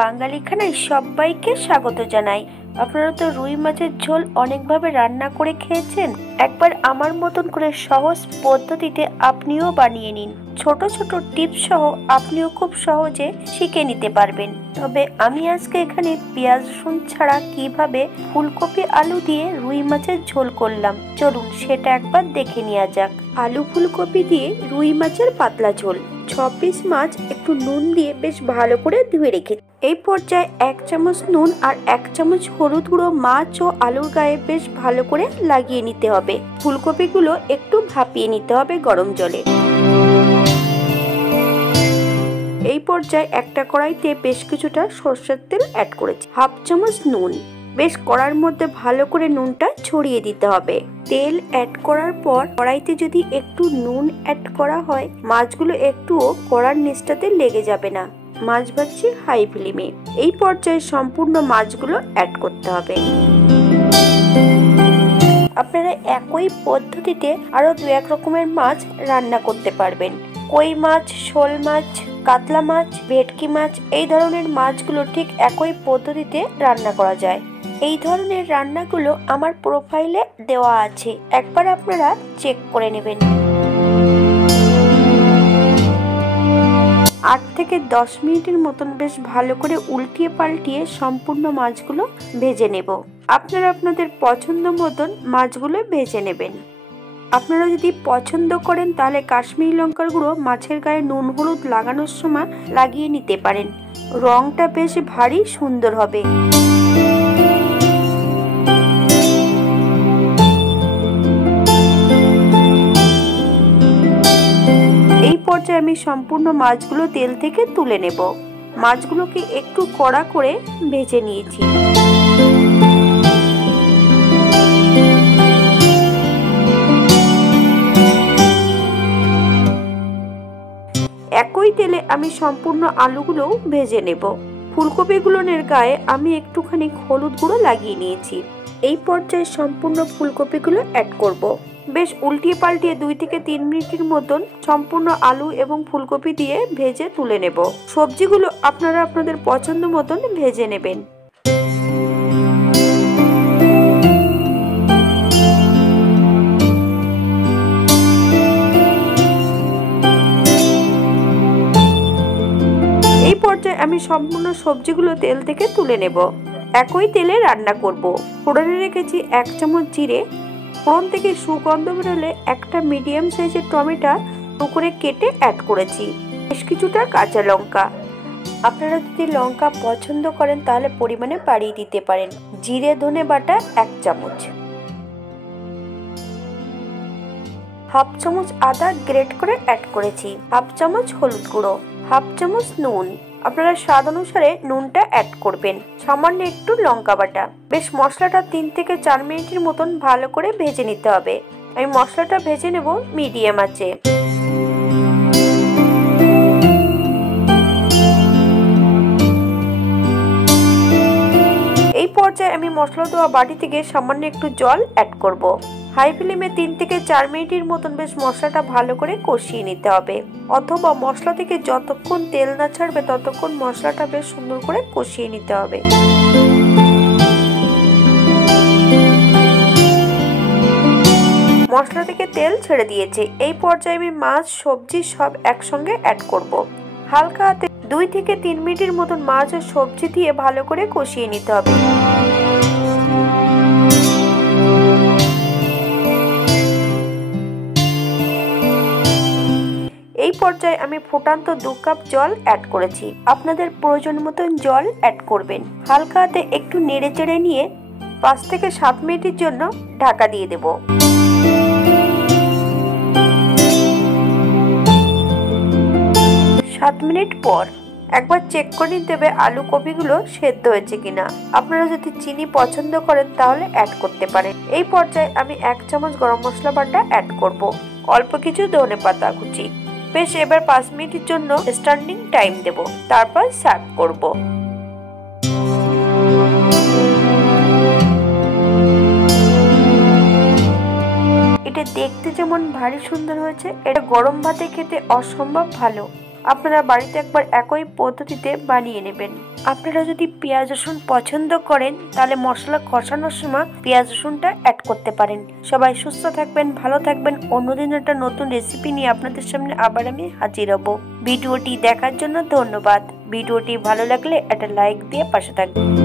বাঙালি খানায় সবাইকে স্বাগত জানাই। আপনারা তো রুই মাছের ঝোল অনেকভাবে রান্না করে খেয়েছেন। একবার আমার মতন করে সহজ পদ্ধতিতে আপনিও বানিয়ে নিন। ছোট ছোট টিপস সহ আপনিও খুব সহজে শিখে নিতে পারবেন। তবে আমি আজকে এখানে পেঁয়াজ রসুন ছাড়া কিভাবে ফুলকপি আলু দিয়ে রুই মাছের ঝোল করলাম, চলুন সেটা একবার দেখে নেওয়া যাক। আলু ফুলকপি দিয়ে রুই মাছের পাতলা ঝোল। 6 পিস মাছ একটু নুন দিয়ে বেশ ভালো করে ধুয়ে রেখে এই পর্যায়ে 1 চামচ নুন আর 1 চামচ হলুদ গুঁড়ো মাছ ও আলুর গায়ে বেশ ভালো করে লাগিয়ে নিতে হবে। ফুলকপিগুলো একটু ভাপিয়ে নিতে হবে গরম জলে। এই পর্যায়ে একটা কড়াইতে বেশ কিছুটা সরষের তেল অ্যাড করেছি, 1/2 চামচ নুন। বেশ কড়ার মধ্যে ভালো করে নুনটা ছড়িয়ে দিতে হবে। তেল অ্যাড করার পর কড়াইতে যদি একটু নুন অ্যাড করা হয়, মাছগুলো একটুও কড়ার নিচটাতে লেগে যাবে না। মাছ ভাজছি হাই ফ্লেমে। এই পর্যায়ে সম্পূর্ণ মাছগুলো অ্যাড করতে হবে। আপনারা একই পদ্ধতিতে আরো 2-1 রকমের মাছ রান্না করতে পারবেন। কই মাছ, শোল মাছ, কাতলা মাছ, ভেটকি মাছ, এই ধরনের মাছগুলো ঠিক একই পদ্ধতিতে রান্না করা যায়। এই ধরনের রান্নাগুলো আমার প্রোফাইলে দেওয়া আছে, একবার আপনারা চেক করে নেবেন। 8 থেকে 10 মিনিটের মতন বেশ ভালো করে উল্টিয়ে পাল্টিয়ে সম্পূর্ণ মাছগুলো ভেজে নেব। আপনারা আপনাদের পছন্দ মতন মাছগুলো ভেজে নেবেন। আপনারা যদি পছন্দ করেন তাহলে কাশ্মীরি লঙ্কার গুঁড়ো মাছের গায়ে নুন হলুদ লাগানোর সময় লাগিয়ে নিতে পারেন, রংটা বেশ ভারী সুন্দর হবে। এই পর্যায়ে আমি সম্পূর্ণ মাছগুলো তেল থেকে তুলে নেব। মাছগুলোকে একটু কড়া করে ভেজে নিয়েছি। একই তেলে আমি সম্পূর্ণ আলুগুলো ভেজে নেব। ফুলকপিগুলোর গায়ে আমি একটুখানি হলুদ গুঁড়ো লাগিয়ে নিয়েছি। এই পর্যায়ে সম্পূর্ণ ফুলকপিগুলো অ্যাড করব। বেশ উল্টিয়ে পাল্টিয়ে 2 থেকে 3 মিনিটের মতন সম্পূর্ণ আলু এবং ফুলকপি দিয়ে ভেজে তুলে নেব। সবজিগুলো আপনারা আপনাদের পছন্দ মতন ভেজে নেবেন। এই পর্যায়ে আমি সম্পূর্ণ সবজিগুলো তেল থেকে তুলে নেব। একই তেলে রান্না করব। ফোড়নে রেখেছি 1 চামচ জিরে। ফোড়ন থেকে সুগন্ধ বেরোলে একটা মিডিয়াম সাইজের টমেটো টুকরে কেটে অ্যাড করেছি, বেশ কিছুটা কাঁচা লঙ্কা। আপনারা যদি লঙ্কা পছন্দ করেন তাহলে পরিমাণে বাড়িয়ে দিতে পারেন। জিরে ধনে বাটা 1 চামচ, 1/2 চামচ আদা গ্রেট করে অ্যাড করেছি, 1/2 চামচ হলুদ গুঁড়ো, 1/2 চামচ নুন। আপনারা স্বাদ অনুসারে নুনটা অ্যাড করবেন। সামান্য একটু লঙ্কা বাটা। বেশ মশলাটা 3 থেকে 4 মিনিটের মতন ভালো করে ভেজে নিতে হবে। আমি মশলাটা ভেজে নেব মিডিয়াম আঁচে। এই পর্যায়ে আমি মশলা দেওয়া বাটি থেকে সামান্য একটু জল অ্যাড করব। হাই ফ্লেমে 3 থেকে 4 মিনিটের মতন বেশ মশলাটা ভালো করে কষিয়ে নিতে হবে, অথবা মশলা থেকে যতক্ষণ তেল না ছাড়বে ততক্ষণ মশলাটা বেশ সুন্দর করে কষিয়ে নিতে হবে। মশলা থেকে তেল ছেড়ে দিয়েছে। এই পর্যায়ে আমি মাছ সবজি সব একসঙ্গে অ্যাড করব। হালকা হাতে 2 থেকে 3 মিনিটের মতন মাছ ও সবজি দিয়ে ভালো করে কষিয়ে নিতে হবে। এই পর্যায়ে আমি ফুটান্ত 2 কাপ জল অ্যাড করেছি। আপনাদের প্রয়োজন মতন জল অ্যাড করবেন। হালকা হাতে একটু নেড়ে চেড়ে নিয়ে 5 থেকে 7 মিনিটের জন্য ঢাকা দিয়ে দেব। 7 মিনিট পর একবার চেক করে নিতে হবে আলু কপিগুলো সেদ্ধ হয়েছে কিনা। আপনারা যদি চিনি পছন্দ করেন তাহলে অ্যাড করতে পারেন। এই পর্যায়ে আমি 1 চামচ গরম মশলা বাটা অ্যাড করব, অল্প কিছু ধনে পাতা কুচি। বেশ এবার 5 মিনিটের জন্য স্ট্যান্ডিং টাইম দেব, তারপর সার্ভ করব। এটা দেখতে যেমন ভারী সুন্দর হয়েছে, এটা গরম ভাতে খেতে অসম্ভব ভালো। আপনারা বাড়িতে একবার একই পদ্ধতিতে বানিয়ে নেবেন। আপনারা যদি পেঁয়াজ রসুন পছন্দ করেন তাহলে মশলা কষানোর সময় পেঁয়াজ রসুনটা অ্যাড করতে পারেন। সবাই সুস্থ থাকবেন, ভালো থাকবেন। অন্যদিন একটা নতুন রেসিপি নিয়ে আপনাদের সামনে আবার আমি হাজির হব। ভিডিওটি দেখার জন্য ধন্যবাদ। ভিডিওটি ভালো লাগলে একটা লাইক দিয়ে পাশে থাকবেন।